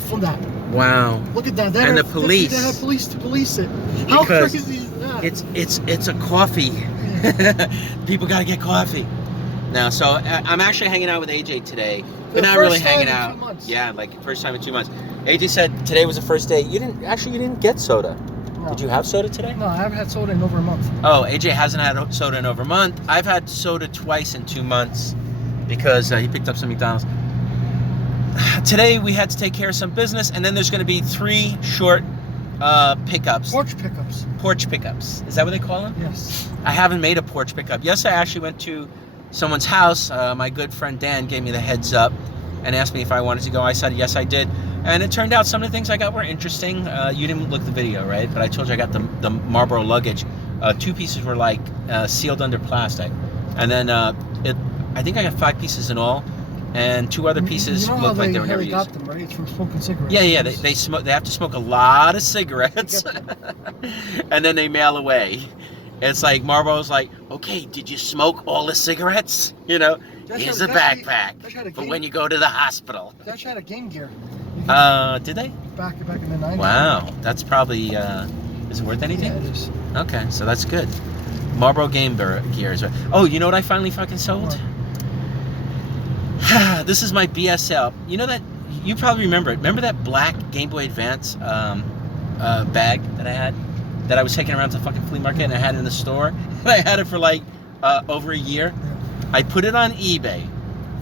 from that. Wow. Look at that. And the police. They have police to police it. How Because crazy is that? it's a coffee. Yeah. People gotta get coffee. Now, so I'm actually hanging out with AJ today. But not really hanging out. 2 months. Yeah, like first time in 2 months. AJ said today was the first day. You didn't get soda. No. Did you have soda today? No, I haven't had soda in over a month. Oh, AJ hasn't had soda in over a month. I've had soda twice in 2 months because he picked up some McDonald's. Today we had to take care of some business, and then there's going to be 3 short pickups. Porch pickups. Porch pickups. Is that what they call them? Yes. I haven't made a porch pickup. Yes, I actually went to someone's house. My good friend Dan gave me the heads up and asked me if I wanted to go. I said yes, I did. And it turned out some of the things I got were interesting. You didn't look at the video, right? But I told you I got the Marlboro luggage. 2 pieces were like sealed under plastic. And then I think I got 5 pieces in all. And 2 other pieces looked like they were never used. Got them, right? It's from smoking cigarettes. Yeah. They smoke. They have to smoke a lot of cigarettes, and then they mail away. It's like Marlboro's like, okay, did you smoke all the cigarettes? You know, here's a backpack for when you go to the hospital. They actually had a Game Gear. Did they? Back in the 90s. Wow, that's probably. Is it worth anything? Yeah, it is. Okay, so that's good. Marlboro Game Gears. Oh, you know what I finally fucking sold? This is my BSL. You know that, you probably remember it. Remember that black Game Boy Advance bag that I had? That I was taking around to the fucking flea market and I had it in the store? And I had it for like over a year. I put it on eBay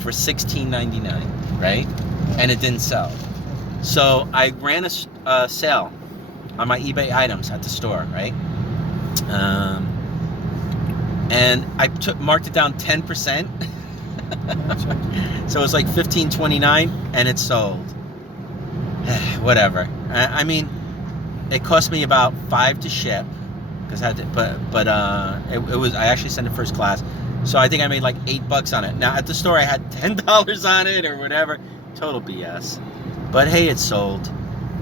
for $16.99, right? And it didn't sell. So I ran a sale on my eBay items at the store, right? And I marked it down 10%. So it was like $15.29 and it sold. Whatever. I mean, it cost me about $5 to ship because I had to, but it was, I actually sent it first class, so I think I made like $8 on it. Now at the store I had $10 on it or whatever. Total BS. But hey, it sold.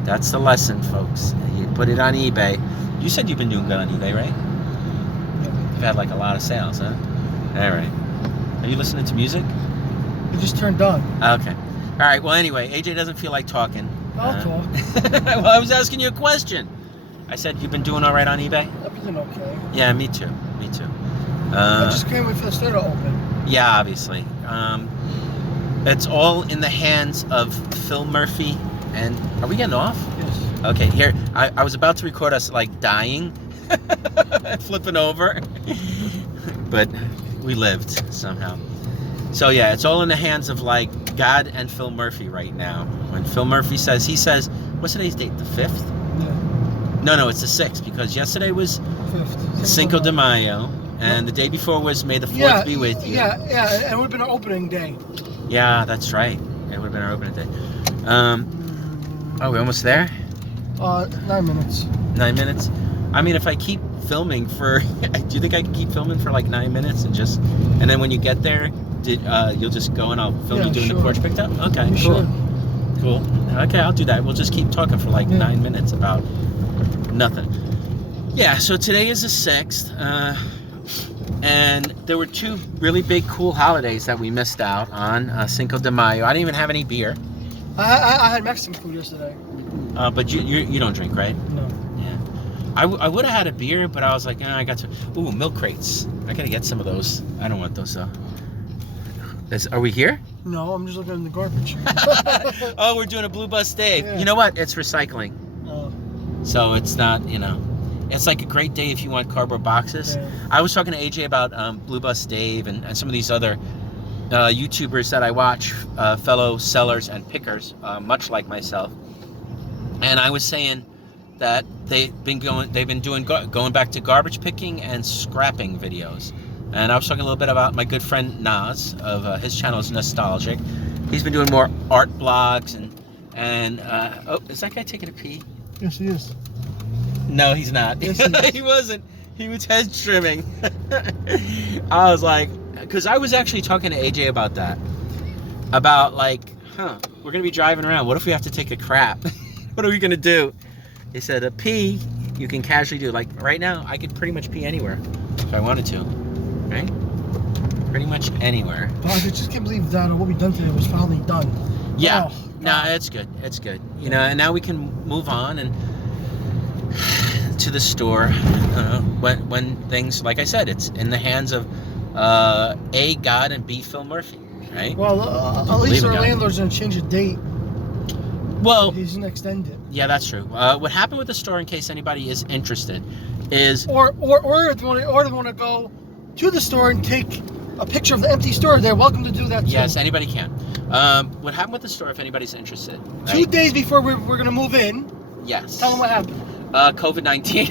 That's the lesson, folks. You put it on eBay. You said you've been doing good on eBay, right? You've had like a lot of sales, huh? All right. Are you listening to music? It just turned on. Okay. All right. Well, anyway, AJ doesn't feel like talking. I'll talk. Well, I was asking you a question. I said you've been doing all right on eBay? I've been okay. Yeah, me too. Me too. I just can't wait for the store to open. Yeah, obviously. It's all in the hands of Phil Murphy. And are we getting off? Yes. Okay. Here, I was about to record us like dying, flipping over, but we lived somehow. So yeah, it's all in the hands of like God and Phil Murphy right now. When Phil Murphy says, he says, what's today's date? The 5th? Yeah. No, it's the 6th because yesterday was 5th. Cinco de Mayo and the day before was May the 4th be with you. Yeah, and it would have been our opening day. Yeah, that's right. It would have been our opening day. Are we almost there? 9 minutes. 9 minutes? I mean, if I keep filming for, do you think I can keep filming for like 9 minutes and then when you get there, you'll just go and I'll film you doing the porch pickup? Okay, cool. Okay, I'll do that. We'll just keep talking for like 9 minutes about nothing. Yeah, so today is the 6th, and there were 2 really big cool holidays that we missed out on. Cinco de Mayo. I didn't even have any beer. I had Mexican food yesterday. But you don't drink, right? No. Yeah. I would have had a beer, but I was like, I got to. Ooh, milk crates. I gotta get some of those. I don't want those though. Are we here? No, I'm just looking in the garbage. Oh, we're doing a Blue Bus Dave. Yeah. You know what? It's recycling. Oh. So it's not, it's like a great day if you want cardboard boxes. Yeah. I was talking to AJ about Blue Bus Dave and some of these other YouTubers that I watch, fellow sellers and pickers, much like myself. And I was saying that they've been going back to garbage picking and scrapping videos. And I was talking a little bit about my good friend Naz of his channel is Naztalgic. He's been doing more art blogs and oh, is that guy taking a pee? Yes, he is. No, he's not. Yes, he is. He wasn't. He was head trimming. I was like, because I was actually talking to AJ about that. About like, we're gonna be driving around. What if we have to take a crap? What are we gonna do? He said a pee you can casually do. Like right now, I could pretty much pee anywhere if I wanted to. Right? Pretty much anywhere. But I just can't believe that what we done today was finally done. Yeah. Oh. No, it's good. It's good. You know, and now we can move on and to the store when things, like I said, it's in the hands of A, God, and B, Phil Murphy, right? Well, at least our landlord's gonna change the date. Well, he's gonna extend it. Yeah, that's true. What happened with the store, in case anybody is interested, is or if they want to go to the store and take a picture of the empty store, they're welcome to do that too. Yes, anybody can. What happened with the store, if anybody's interested? Right? 2 days before we're gonna move in. Yes. Tell them what happened. COVID-19.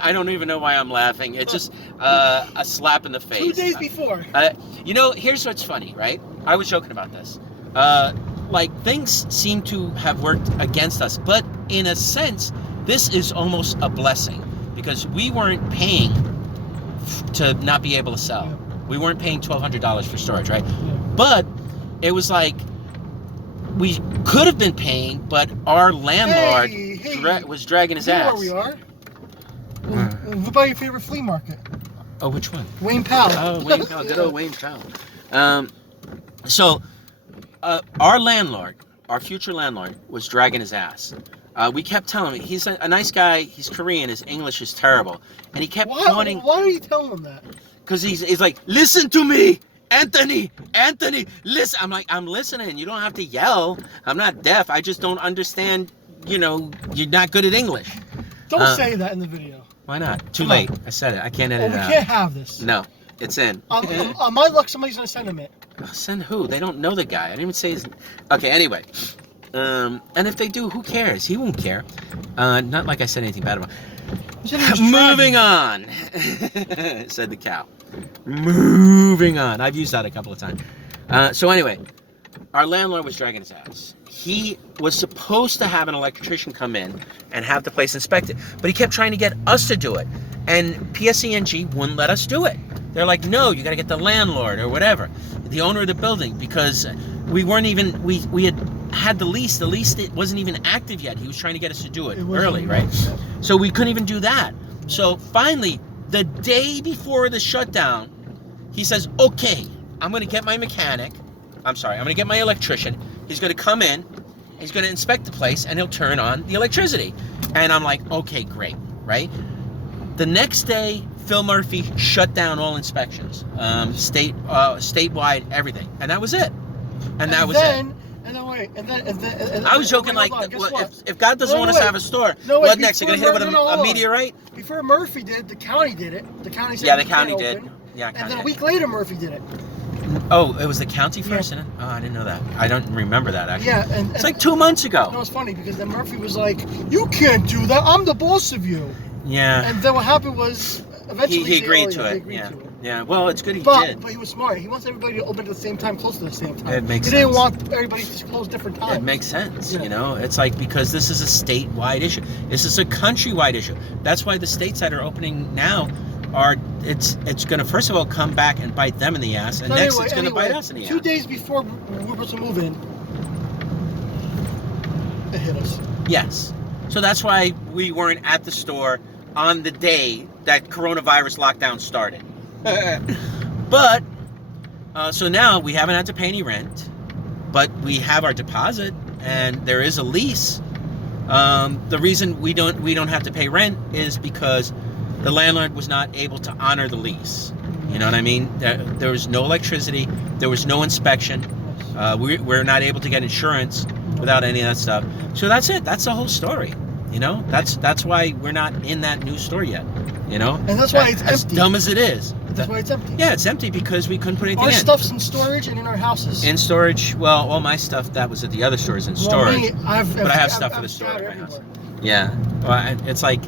I don't even know why I'm laughing. It's just a slap in the face. 2 days before. You know, here's what's funny, right? I was joking about this. Like, things seem to have worked against us, but in a sense, this is almost a blessing because we weren't paying to not be able to sell. Yeah. We weren't paying $1,200 for storage, right? Yeah. But it was like we could have been paying, but our landlord was dragging his ass. You know where we are? What about your favorite flea market? Oh, which one? Wayne Powell. Oh, Wayne Powell. Good old Wayne Powell. So our landlord, our future landlord, was dragging his ass. We kept telling him, he's a nice guy, he's Korean, his English is terrible. And he kept pointing... Why are you telling him that? Because he's like, listen to me, Anthony, listen. I'm like, I'm listening, you don't have to yell. I'm not deaf, I just don't understand, you know, you're not good at English. Don't say that in the video. Why not? Too late, I said it, I can't edit it out. We can't have this. No, it's in. On my luck, somebody's going to send him it. Send who? They don't know the guy. I didn't even say his... Okay, anyway. And if they do, who cares? He won't care. Not like I said anything bad about him. Moving on, said the cow. Moving on. I've used that a couple of times. So anyway, our landlord was dragging his ass. He was supposed to have an electrician come in and have the place inspected, but he kept trying to get us to do it. And PSENG wouldn't let us do it. They're like, no, you got to get the landlord or whatever, the owner of the building, because we weren't even, we had the lease. The lease wasn't even active yet. He was trying to get us to do it early, right? So we couldn't even do that. So finally, the day before the shutdown, he says, okay, I'm going to get my mechanic. I'm going to get my electrician. He's going to come in. He's going to inspect the place, and he'll turn on the electricity. And I'm like, okay, great, right? The next day, Phil Murphy shut down all inspections, statewide, everything, and that was it. And that was it. And then I was joking, like, if God doesn't want us to have a store, what next? You're gonna hit it with a meteorite? Before Murphy did it, the county did it. The county said the county did. Yeah, and then a week later, Murphy did it. Oh, it was the county first? Yeah. Oh, I didn't know that. I don't remember that, actually. Yeah, and it's like 2 months ago. No, it's funny, because then Murphy was like, you can't do that. I'm the boss of you. Yeah. And then what happened was, eventually he agreed to it. Yeah. Well, it's good he did. But he was smart. He wants everybody to open at the same time, close to the same time. It makes sense. He didn't want everybody to close different times. It makes sense. Yeah. You know, it's like, because this is a statewide issue. This is a countrywide issue. That's why the states that are opening now are, it's going to, first of all, come back and bite them in the ass, and next it's going to bite us in the ass. 2 days before we were supposed to move in, it hit us. Yes. So that's why we weren't at the store on the day that coronavirus lockdown started. But, so now we haven't had to pay any rent, but we have our deposit, and there is a lease. The reason we don't have to pay rent is because the landlord was not able to honor the lease. You know what I mean? There was no electricity, there was no inspection. We're not able to get insurance without any of that stuff. So that's it. That's the whole story. You know, that's why we're not in that new store yet. You know, and that's why it's empty. As dumb as it is. That's why it's empty. Yeah, it's empty because we couldn't put anything in. Our stuff's in storage and in our houses. In storage. Well, all my stuff that was at the other stores in storage. But I have stuff for the store in my house. Yeah. Well, it's like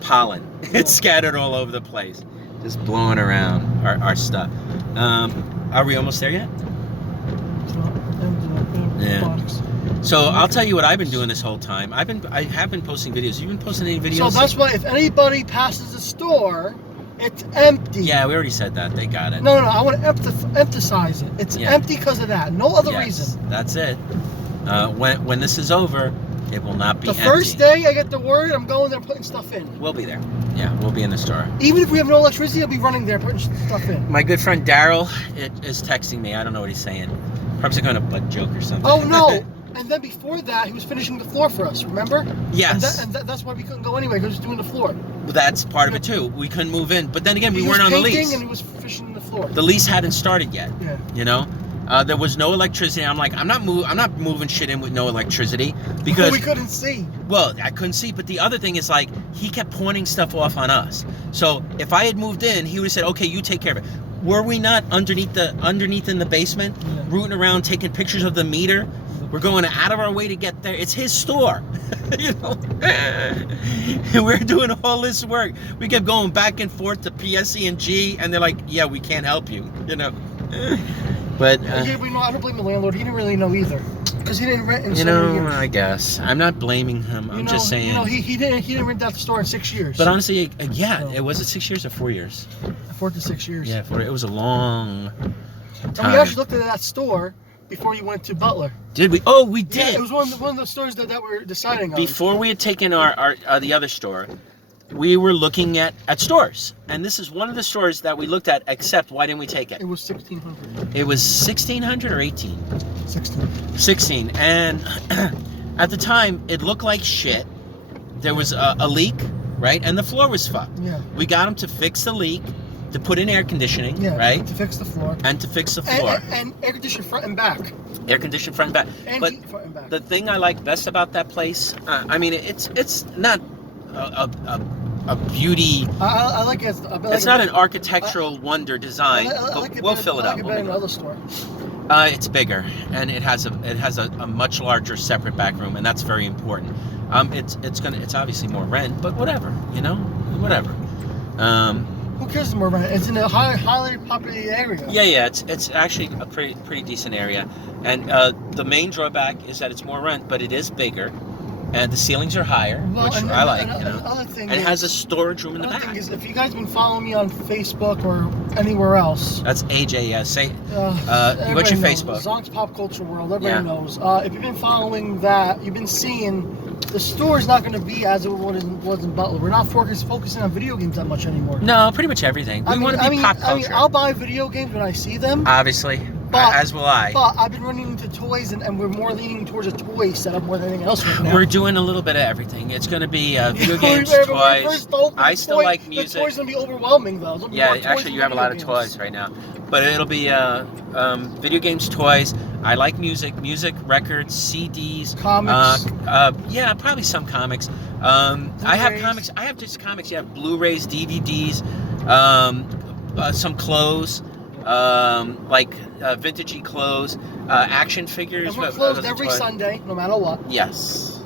pollen. It's scattered all over the place, just blowing around our stuff. Are we almost there yet? Yeah. So I'll tell you what I've been doing this whole time. I have been posting videos. You've been posting any videos? So that's why if anybody passes the store, it's empty. Yeah, we already said that. They got it. No. I want to emphasize it. It's empty because of that. No other reason. That's it. When this is over, It will not be The first day I get the word, I'm going there putting stuff in. We'll be there. Yeah, we'll be in the store. Even if we have no electricity, I'll be running there putting stuff in. My good friend Daryll is texting me. I don't know what he's saying. Perhaps a kind of butt joke or something. Oh, no. And then before that, he was finishing the floor for us, remember? Yes. And that's why we couldn't go anyway, because he was doing the floor. That's part of it, too. We couldn't move in. But then again, we weren't on the lease. And he was finishing the floor. The lease hadn't started yet. Yeah. You know? There was no electricity. I'm like, I'm not moving shit in with no electricity because we couldn't see. Well, I couldn't see, but the other thing is like he kept pointing stuff off on us. So if I had moved in, he would have said, "Okay, you take care of it." Were we not underneath in the basement, rooting around, taking pictures of the meter? We're going out of our way to get there. It's his store, you know. And we're doing all this work. We kept going back and forth to PSE&G, and they're like, "Yeah, we can't help you," you know. But I don't blame the landlord. He didn't really know either, because he didn't rent in you so know, many years. I guess I'm not blaming him. I'm just saying. You know, he didn't rent out the store in 6 years. But honestly, yeah, so. It was it 6 years or 4 years? 4 to 6 years. Yeah, it was a long time. And we actually looked at that store before you went to Butler. Did we? Oh, we did. Yeah, it was one of the stores that we're deciding on. Before we had taken our the other store, we were looking at stores, and this is one of the stores that we looked at. Except, why didn't we take it? It was 1,600. It was 1,600 or 18. 16. 16, and at the time it looked like shit. There was a leak, right, and the floor was fucked. Yeah. We got them to fix the leak, to put in air conditioning, right, to fix the floor, and to fix the floor, and air conditioning front and back. Air conditioning front and back. And but heat front and back. The thing I like best about that place, I mean, it's not a beauty. I like it. It's not an architectural wonder design. We'll fill it up. I like it better than the other store. It's bigger, and it has a much larger separate back room, and that's very important. It's obviously more rent, but whatever, you know, whatever. Who cares more rent? It's in a highly populated area. Yeah, it's actually a pretty decent area, and the main drawback is that it's more rent, but it is bigger. And the ceilings are higher, which I like, you know. And it has a storage room in the back. Thing is, if you guys have been following me on Facebook or anywhere else, that's AJ. Yeah, what's your Facebook? Zonk's Pop Culture World. Everybody knows. If you've been following that, you've been seeing the store is not going to be as it was in Butler. We're not focusing on video games that much anymore. No, pretty much everything. We want to be pop culture. I mean, I'll buy video games when I see them. Obviously. As will I. But I've been running into toys, and we're more leaning towards a toy setup more than anything else right now. We're doing a little bit of everything. It's going to be video games, toys. I still like music. The toys going to be overwhelming, though. Yeah, actually, you have a lot of toys right now. But it'll be video games, toys. I like music, records, CDs. Comics. Yeah, probably some comics. I have comics. I have just comics. You have Blu-rays, DVDs, some clothes. Like vintagey clothes, action figures. And we're closed every Sunday, no matter what. Yes,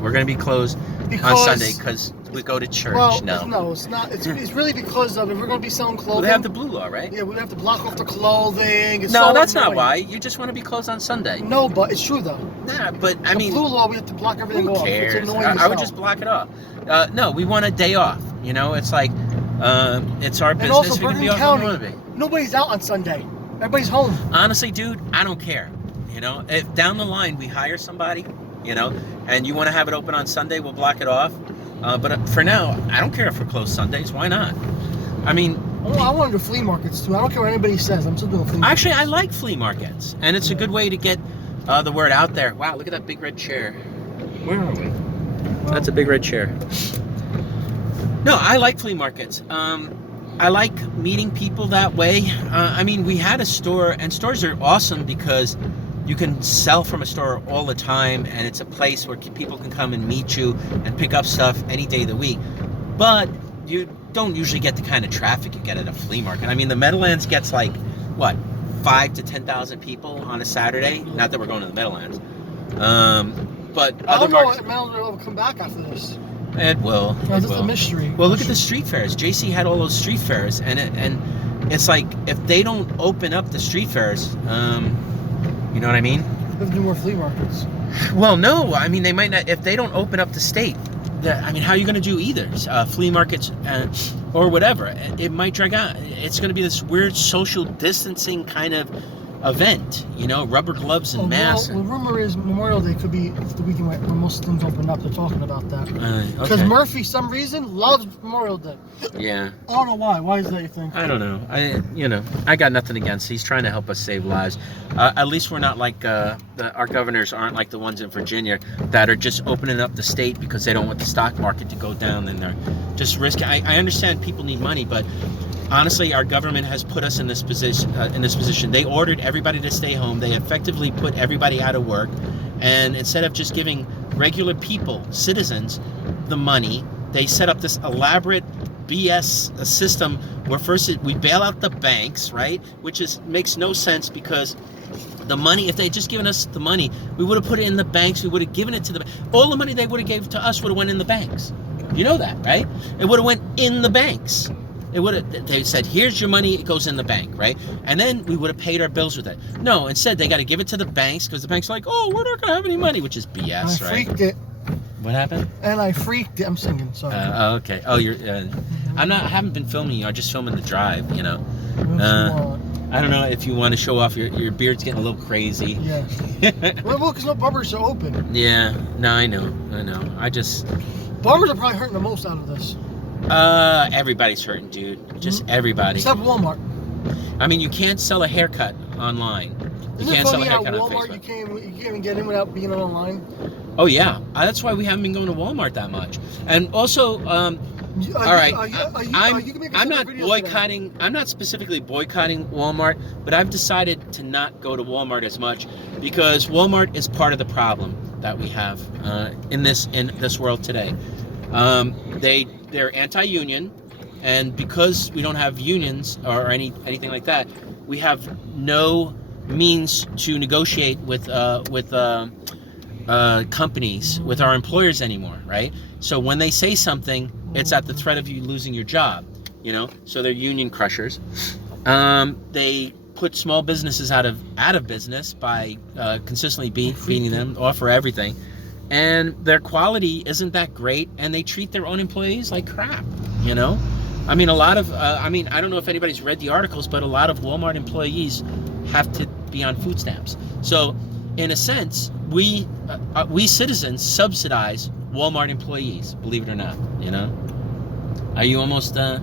we're gonna be closed on Sunday because we go to church. Well, no, it's not. It's really because of if we're gonna be selling clothing. Well, they have the blue law, right? Yeah, we have to block off the clothing. It's no, so that's annoying. not why. You just want to be closed on Sunday. No, but it's true though. Nah, but I mean, blue law, we have to block everything off. Who cares? It's annoying I would just block it off. No, we want a day off. You know, it's like it's our business. And also, we can be Bergen off when we County, want to be. Nobody's out on Sunday. Everybody's home. Honestly, dude, I don't care. You know, if down the line we hire somebody, you know, and you want to have it open on Sunday, we'll block it off. But for now, I don't care if we're closed Sundays. Why not? I mean, I want to do flea markets too. I don't care what anybody says. I'm still doing flea markets. Actually, I like flea markets, and it's a good way to get the word out there. Wow, look at that big red chair. Where are we? Well, that's a big red chair. No, I like flea markets. I like meeting people that way. I mean, we had a store, and stores are awesome because you can sell from a store all the time, and it's a place where people can come and meet you and pick up stuff any day of the week. But you don't usually get the kind of traffic you get at a flea market. I mean, the Meadowlands gets like, what, 5,000 to 10,000 people on a Saturday? Not that we're going to the Meadowlands. But I don't know if Meadowlands will come back after this. It will. That's a mystery. Well, look at the street fairs. JC had all those street fairs, and it's like if they don't open up the street fairs, you know what I mean? We have to do more flea markets. Well, no. I mean, they might not if they don't open up the state. I mean, how are you going to do either? Flea markets or whatever. It might drag out. It's going to be this weird social distancing kind of event, you know, rubber gloves and masks. Well, the rumor is Memorial Day could be the weekend when most things open up. They're talking about that. Because Okay. Murphy, some reason, loves Memorial Day. Yeah. I don't know why. Why is that, you think? I don't know. I got nothing against. He's trying to help us save lives. At least we're not like our governors aren't like the ones in Virginia that are just opening up the state because they don't want the stock market to go down, and they're just risking. I understand people need money, but honestly, our government has put us in this position. They ordered everybody to stay home. They effectively put everybody out of work, and instead of just giving regular people, citizens, the money, they set up this elaborate BS system where first we bail out the banks, right? Which makes no sense, because the money, if they had just given us the money, we would have put it in the banks. We would have given it to all the money they would have gave to us would have went in the banks. You know that, right? It would have went in the banks. They said, here's your money, it goes in the bank, right? And then we would have paid our bills with it. No, instead they got to give it to the banks, because the bank's like, oh, we're not going to have any money, which is BS, right? I freaked it. What happened? And I freaked it. I'm singing, sorry. Okay. Oh, you're. I haven't been filming you. I'm just filming the drive. You know. I don't know if you want to show off your beard's getting a little crazy. Yeah. Well, because no barbers are open. Yeah. No, I know. Barbers are probably hurting the most out of this. Everybody's hurting, dude. Just everybody. Except Walmart. I mean, you can't sell a haircut online. You Isn't can't it sell a funny how haircut on Walmart Facebook. you can't even get in without being online? Oh yeah, that's why we haven't been going to Walmart that much. And also, all right, I'm not boycotting. I'm not specifically boycotting Walmart, but I've decided to not go to Walmart as much, because Walmart is part of the problem that we have in this world today. They're anti-union, and because we don't have unions or anything like that, we have no means to negotiate with companies, with our employers anymore, right? So when they say something, it's at the threat of you losing your job, you know. So they're union crushers. They put small businesses out of business by consistently beating them, offer everything, and their quality isn't that great, and they treat their own employees like crap, you know. I mean, a lot of I don't know if anybody's read the articles, but a lot of Walmart employees have to be on food stamps. So in a sense, we citizens subsidize Walmart employees, believe it or not, you know. Are you almost there?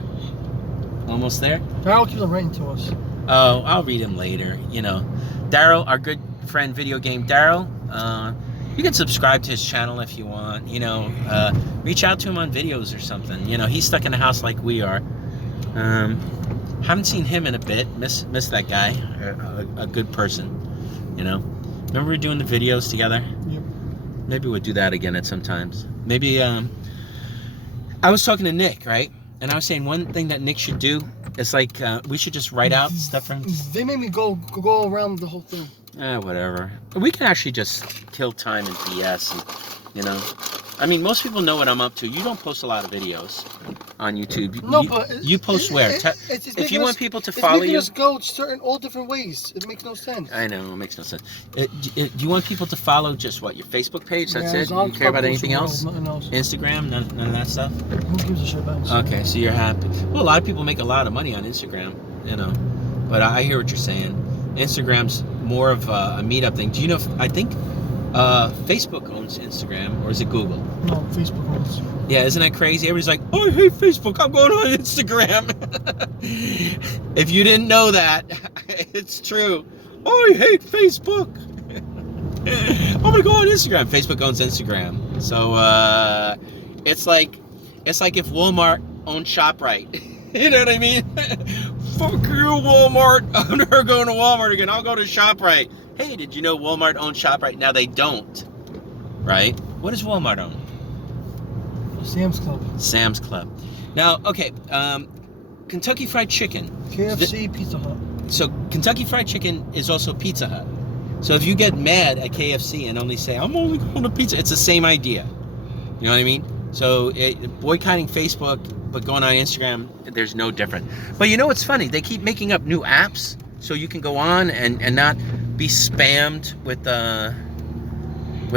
Daryll keeps on writing to us. Oh, I'll read him later, you know. Daryll, our good friend Video Game Daryll, you can subscribe to his channel if you want, you know. Reach out to him on videos or something, you know. He's stuck in a house like we are. Haven't seen him in a bit. Miss that guy. A good person, you know. Remember we were doing the videos together? Yep. Maybe we'll do that again at some times. Maybe, I was talking to Nick, right? And I was saying one thing that Nick should do is like, we should just write out stuff from... They made me go around the whole thing. Whatever. We can actually just kill time and BS, and, you know. I mean, most people know what I'm up to. You don't post a lot of videos on YouTube. You post where? If you want people to follow you, it's making us go all different ways. It makes no sense. I know, it makes no sense. Do you want people to follow just what, your Facebook page? That's it? You care about anything else? Nothing else. Instagram? None of that stuff? Who gives a shit about Instagram? Okay, so you're happy. Well, a lot of people make a lot of money on Instagram, you know. But I hear what you're saying. Instagram's more of a meetup thing. Do you know I think Facebook owns Instagram, or is it Google? No, Facebook owns. Yeah, isn't that crazy? Everybody's like, oh, I hate Facebook, I'm going on Instagram. If you didn't know that, it's true. Oh, I hate Facebook. I'm gonna go on Instagram. Facebook owns Instagram. So it's like if Walmart owned ShopRite. You know what I mean? Fuck you, Walmart. I'm never going to Walmart again. I'll go to ShopRite. Hey, did you know Walmart owns ShopRite? Now they don't. Right? What does Walmart own? Sam's Club. Sam's Club. Now, okay, Kentucky Fried Chicken. KFC, Pizza Hut. So Kentucky Fried Chicken is also Pizza Hut. So if you get mad at KFC and only say, I'm only going to pizza, it's the same idea. You know what I mean? So boycotting Facebook, but going on Instagram, there's no difference. But you know what's funny? They keep making up new apps so you can go on and not be spammed with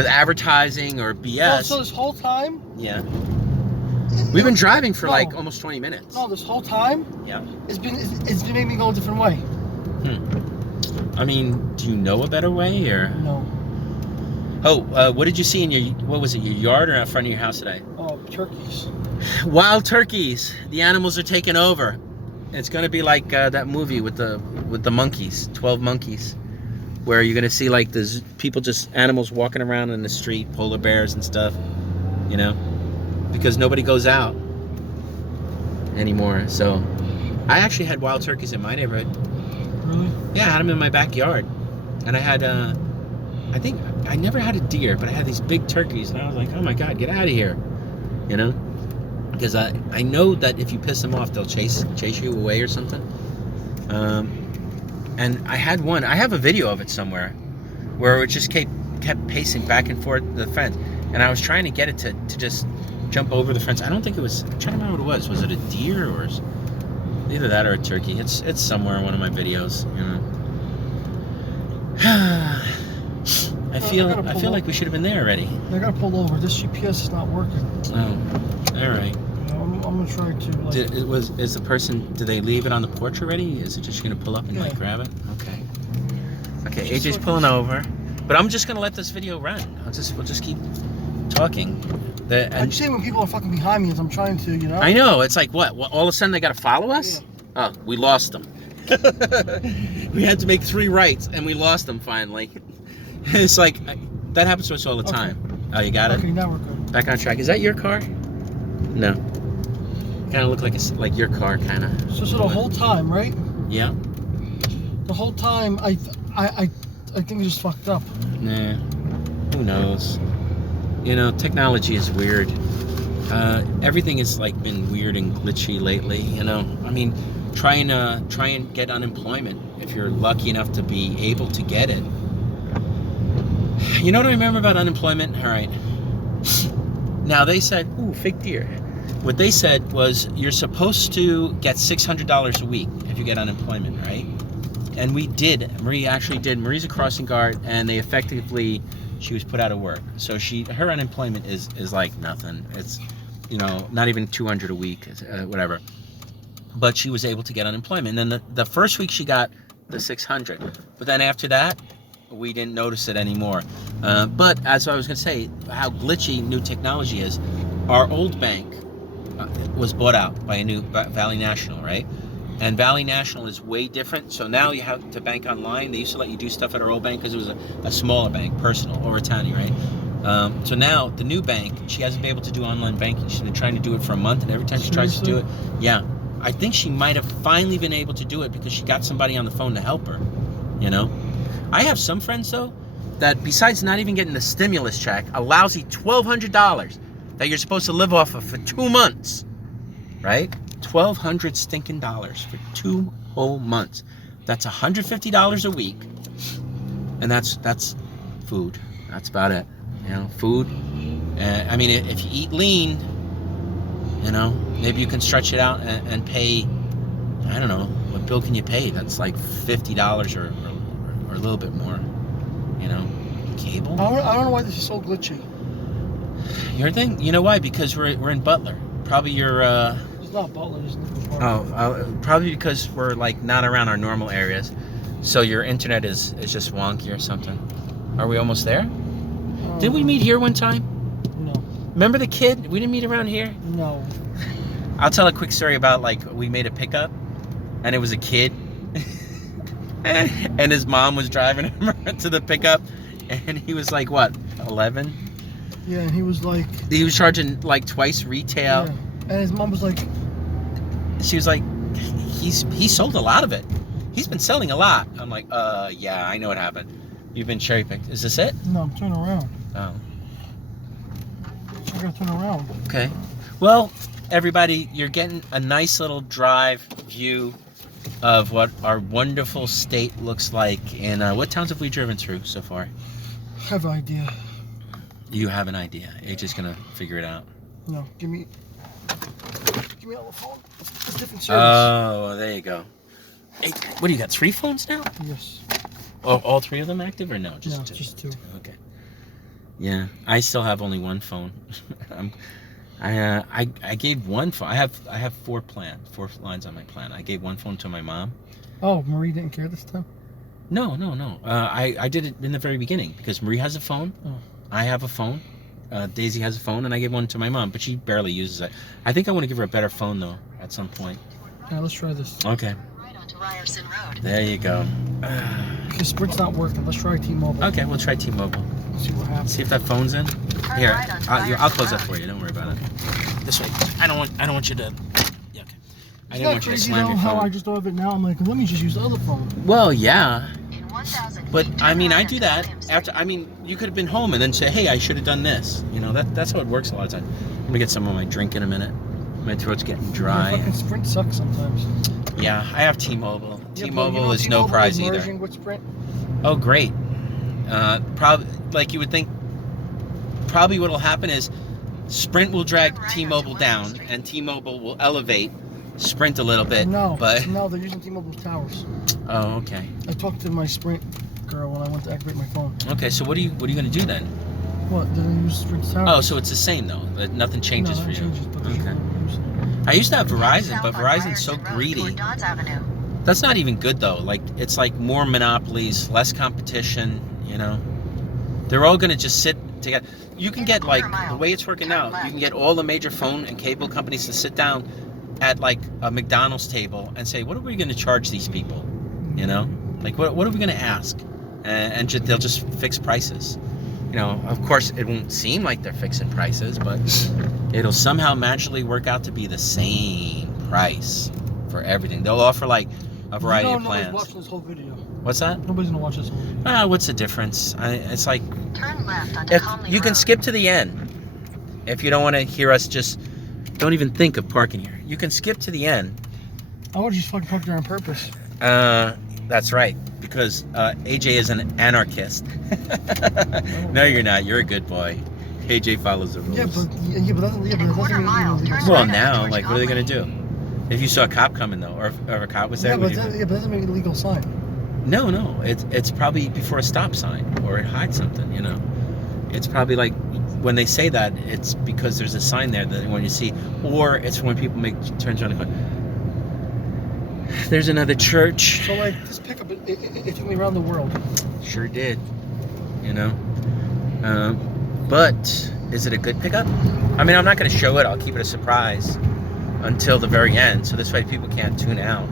advertising or BS. So this whole time? Yeah. We've been driving for like almost 20 minutes. No, this whole time? Yeah. It's been making me go a different way. I mean, do you know a better way, or? No. Oh, what did you see in your, what was it, your yard or in front of your house today? Oh, turkeys. Wild turkeys. The animals are taking over. It's gonna be like that movie with the monkeys, 12 monkeys, where you're gonna see like there's people, just animals walking around in the street, polar bears and stuff, you know, because nobody goes out anymore. So I actually had wild turkeys in my neighborhood. Really? Yeah, I had them in my backyard, and I had I think I never had a deer, but I had these big turkeys, and I was like, oh my god, get out of here, you know, because I know that if you piss them off, they'll chase you away or something. And I had one. I have a video of it somewhere, where it just kept pacing back and forth the fence, and I was trying to get it to just jump over the fence. I don't think it was. I'm trying to remember what it was. Was it a deer or either that or a turkey? It's somewhere in one of my videos, you know. I feel like we should have been there already. I gotta pull over. This GPS is not working. Oh, all right. I'm gonna try to. Like, Is the person? Did they leave it on the porch already? Is it just gonna pull up and like grab it? Okay. Okay. AJ's pulling over, but I'm just gonna let this video run. We'll just keep talking. I'm saying when people are fucking behind me, as I'm trying to, you know. I know. It's like what? All of a sudden they gotta follow us? Yeah. Oh, we lost them. We had to make 3 rights and we lost them finally. It's like that happens to us all the time. Oh, you got it. Okay, now we're good. Back on track. Is that your car? No. Kind of look like your car, kind of. So the whole time, right? Yeah. The whole time, I think we just fucked up. Nah. Who knows? You know, technology is weird. Everything has like been weird and glitchy lately. You know, I mean, try and get unemployment if you're lucky enough to be able to get it. You know what I remember about unemployment? All right. Now they said, ooh, fake deer. What they said was you're supposed to get $600 a week if you get unemployment, right? And we did. Marie actually did. Marie's a crossing guard, and they effectively, she was put out of work. So her unemployment is like nothing. It's, you know, not even 200 a week, whatever. But she was able to get unemployment. And then the first week she got the 600. But then after that, we didn't notice it anymore. But as I was going to say, how glitchy new technology is. Our old bank was bought out by a new Valley National, right? And Valley National is way different. So now you have to bank online. They used to let you do stuff at our old bank because it was a smaller bank, personal, over towny, right? So now the new bank, she hasn't been able to do online banking. She's been trying to do it for a month, and every time she tries to do it, yeah, I think she might have finally been able to do it because she got somebody on the phone to help her, you know? I have some friends, though, that besides not even getting the stimulus check, a lousy $1,200 that you're supposed to live off of for 2 months, right? $1,200 stinking dollars for 2 whole months. That's $150 a week, and that's food. That's about it. You know, food. I mean, if you eat lean, you know, maybe you can stretch it out and pay. I don't know, what bill can you pay? That's like $50 or a little bit more. You know, cable. I don't know why this is so glitchy. Your thing? You know why? Because we're in Butler. Probably your. It's not Butler. It's Probably because we're like not around our normal areas, so your internet is just wonky or something. Are we almost there? Did we meet here one time? No. Remember the kid? We didn't meet around here? No. I'll tell a quick story about like we made a pickup, and it was a kid, and his mom was driving him to the pickup, and he was like what, 11? Yeah, and he was charging like twice retail. Yeah. And his mom was like, she was like, he sold a lot of it. He's been selling a lot. I'm like, yeah, I know what happened. You've been cherry picked. Is this it? No, I'm turning around. Oh. I gotta turn around. Okay. Well, everybody, you're getting a nice little drive view of what our wonderful state looks like. And what towns have we driven through so far? I have an idea. You have an idea. AJ's gonna figure it out. No, give me all the phone. It's a different series. Oh, there you go. Hey, what do you got? 3 phones now? Yes. Oh, all 3 of them active or no? Just no, two. Just 2. Okay. Yeah, I still have only 1 phone. I gave 1 phone. I have 4 lines on my plan. I gave 1 phone to my mom. Oh, Marie didn't care this time? No. I did it in the very beginning because Marie has a phone. Oh. I have a phone. Daisy has a phone, and I gave one to my mom, but she barely uses it. I think I want to give her a better phone though at some point. Yeah, let's try this. Okay. Right onto Ryerson Road. There you go. Because Sprint's not working. Let's try T-Mobile. Okay, we'll try T-Mobile. See what happens. See if that phone's in. Turn Here, right onto I'll Ryerson close that Road. for you. Don't worry about it. This way. I don't want you to. Yeah, okay. I It's didn't not want you to crazy slam though your how I phone. just thought of it now. I'm like, let me just use the other phone. Well, yeah, In 1,000 but feet, I mean, turn I right do onto that Williams after. Street. I mean, you could have been home and then say, "Hey, I should have done this." You know, that's how it works a lot of times. I'm gonna get some of my drink in a minute. My throat's getting Yeah, dry. fucking Sprint sucks sometimes. Yeah, I have T-Mobile. Yeah, but T-Mobile you know is no T-Mobile prize is either. merging with Sprint. Oh, great. Probably, like you would think. Probably what'll happen is Sprint will drag Turn right T-Mobile onto down, Williams Street. and T-Mobile will elevate Sprint a little bit. No, but no, they're using T-Mobile's towers. oh, okay. I talked to my Sprint girl when I went to activate my phone. Okay, so what are you gonna do then? What? Did they use Sprint's towers? Oh, so it's the same though. Nothing changes no, for that you. changes, but they Okay. shouldn't use it. I used to have Verizon, South but on Verizon's so Ryerson Road greedy. toward Dodds Avenue. That's not even good though. Like it's like more monopolies, less competition. You know, they're all gonna just sit together. You can get like the way it's working now. You can get all the major phone and cable companies to sit down at like a McDonald's table and say, "What are we gonna charge these people?" You know, like what are we gonna ask? And they'll just fix prices. You know, of course, it won't seem like they're fixing prices, but it'll somehow magically work out to be the same price for everything. They'll offer like a variety of Nobody's plans. watching this whole video. What's that? Nobody's gonna watch this whole video. What's the difference? It's like Turn left onto if Conley you can Road. skip to the end. If you don't want to hear us, just don't even think of parking here. You can skip to the end. I would just fucking park there on purpose. That's right, because AJ is an anarchist. No, you're not. You're a good boy. AJ follows the rules. Yeah, but that doesn't In a quarter mean mile, illegal. turn Well, right now, onto like, what are they gonna do? If you saw a cop coming though, or if a cop was there, Yeah, would but you- that doesn't make it a legal sign. No, it's probably before a stop sign or it hides something. You know, it's probably like when they say that, it's because there's a sign there that they want you to see, or it's when people make turns around the corner. There's another church. So like this pickup, it took me around the world. Sure did. You know, but is it a good pickup? I mean, I'm not going to show it. I'll keep it a surprise until the very end, so this way people can't tune out.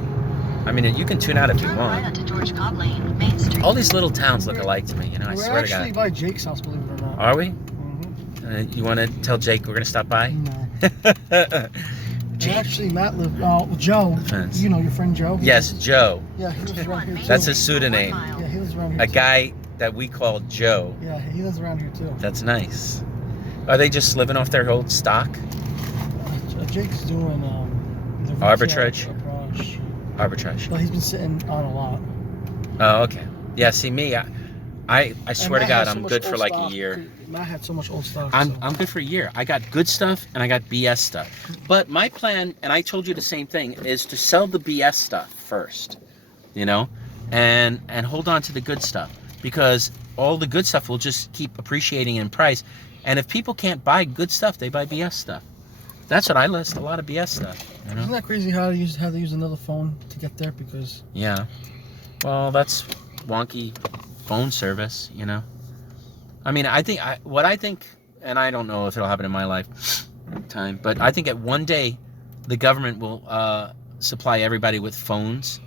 I mean, you can tune out if you Turn right want. onto George Cobb Lane, Main Street. All these little towns look alike to me. You know, I We're swear to actually God. by Jake's house, believe it or not. Are we? Mm-hmm. You want to tell Jake we're going to stop by? No. Jake. Actually, Matt lived. Joe. Fence. You know your friend Joe. Yes, Joe. Yeah, he lives around here too. That's his pseudonym. Yeah, he lives around here. A too. guy that we call Joe. Yeah, he lives around here too. That's nice. Are they just living off their old stock? Jake's doing the Arbitrage? arbitrage. Arbitrage. But he's been sitting on a lot. Oh, okay. Yeah, see me, I swear to And Matt God, has so I'm much good for old like stock. a year. Matt had so much old stock. I'm so. good for a year. I got good stuff and I got BS stuff. But my plan, and I told you the same thing, is to sell the BS stuff first, you know, and hold on to the good stuff, because all the good stuff will just keep appreciating in price. And if people can't buy good stuff, they buy BS stuff. That's what I list, a lot of BS stuff. You know? Isn't that crazy how to use another phone to get there? Because Yeah. Well, that's wonky phone service, you know. I mean, what I think, and I don't know if it'll happen in my lifetime, but I think at one day the government will supply everybody with phones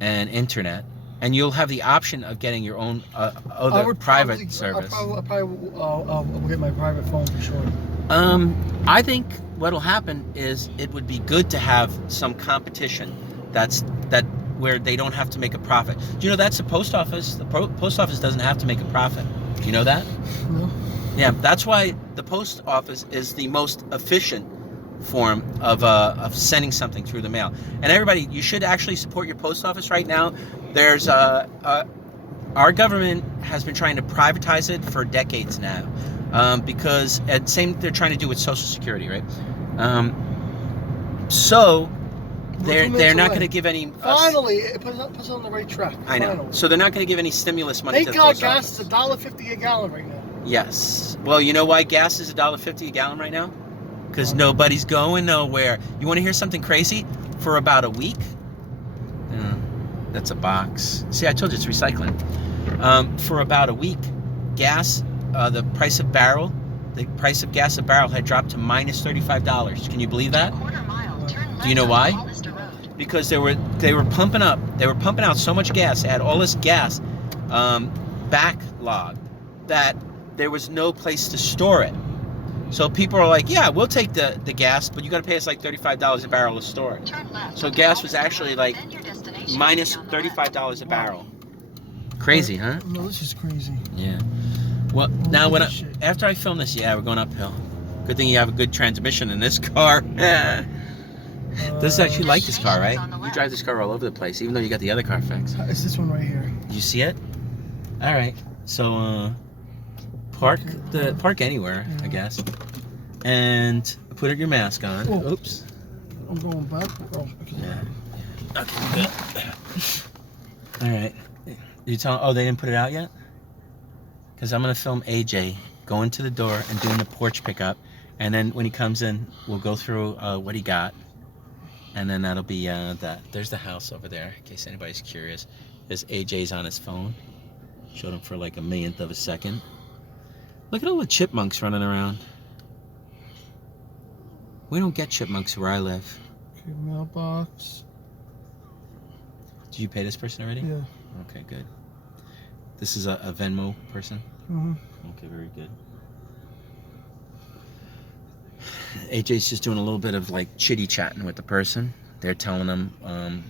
and internet, and you'll have the option of getting your own other private service. I probably will get my private phone for sure. I think what'll happen is it would be good to have some competition that where they don't have to make a profit. Do you know that's the post office? The post office doesn't have to make a profit. Do you know that? No. Yeah, that's why the post office is the most efficient form of sending something through the mail. And everybody, you should actually support your post office right now. There's our government has been trying to privatize it for decades now, because they're trying to do with Social Security, right? So they're not going to give any. Finally, it puts us on the right track. I know. Finally. So they're not going to give any stimulus money Thank to the God post gas office. is $1.50 a gallon right now. Yes. Well, you know why gas is $1.50 a gallon right now? Because nobody's going nowhere. You want to hear something crazy? For about a week, That's a box. See, I told you it's recycling. For about a week, gas, the price of gas a barrel had dropped to minus $35. Can you believe that? Quarter mile, turn left Do you know on why? Hollister Road. Because they were pumping out so much gas. They had all this gas backlogged that there was no place to store it. So people are like, yeah, we'll take the gas, but you got to pay us like $35 a barrel to store it. Turn left So onto gas was Hollister actually Road, like then your destination minus will be on the left. $35 a barrel. Crazy, huh? No, this is crazy. Yeah. Well, Look now at this shit. after I film this, yeah, we're going uphill. Good thing you have a good transmission in this car. This is actually like this car, right? You drive this car all over the place, even though you got the other car fixed. It's this one right here. You see it? All right. So park anywhere, I guess, and put your mask on. Oh. Oops. I'm going back. Oh, okay. Yeah. Okay. Good. All right. You tell? Oh, they didn't put it out yet? Because I'm gonna film AJ going to the door and doing the porch pickup, and then when he comes in, we'll go through what he got, and then that'll be that. There's the house over there, in case anybody's curious. There's AJ's on his phone. Showed him for like a millionth of a second. Look at all the chipmunks running around. We don't get chipmunks where I live. Okay, mailbox. Did you pay this person already? Yeah. Okay, good. This is a Venmo person? Mm-hmm. Okay, very good. AJ's just doing a little bit of like chitty-chatting with the person. They're telling them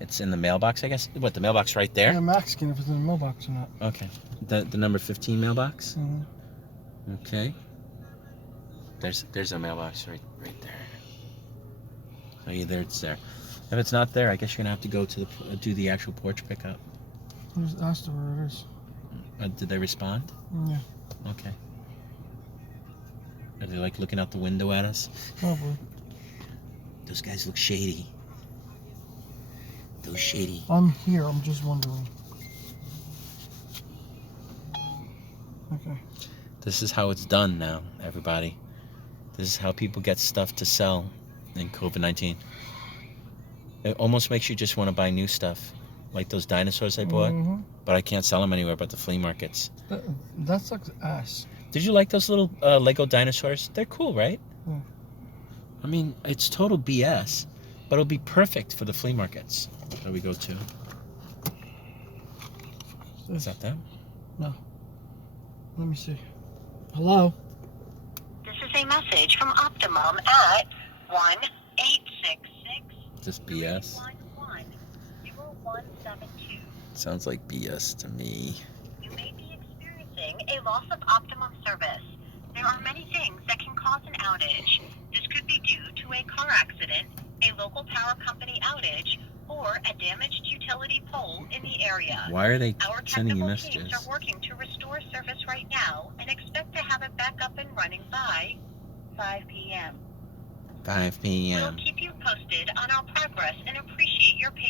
it's in the mailbox, I guess. What, the mailbox right there? Yeah, Max can if it's in the mailbox or not. Okay. The number 15 mailbox? Mm-hmm. Okay. There's a mailbox right there. So either it's there. If it's not there, I guess you're gonna have to go to do the actual porch pickup. I just asked her where it is. Did they respond? Yeah, Okay. Are they like looking out the window at us? probably. Those guys look shady. Those shady. I'm here, I'm just wondering. Okay. This is how it's done now, everybody. This is how people get stuff to sell in COVID-19. It almost makes you just want to buy new stuff. Like those dinosaurs I bought, Mm-hmm. but I can't sell them anywhere but the flea markets. That sucks ass. Did you like those little Lego dinosaurs? They're cool, right? Yeah. I mean, it's total BS, but it'll be perfect for the flea markets that we go to. Is that them? No. Let me see. Hello? This is a message from Optimum at 1-866. Is this BS? 311-0172. Sounds like BS to me. You may be experiencing a loss of Optimum service. There are many things that can cause an outage. This could be due to a car accident, a local power company outage, or a damaged utility pole in the area. Why are they Our sending you technical teams messages? are working to restore service right now and expect to have it back up and running by 5 p.m. 5 We'll p.m. keep you posted on our progress and appreciate your patience.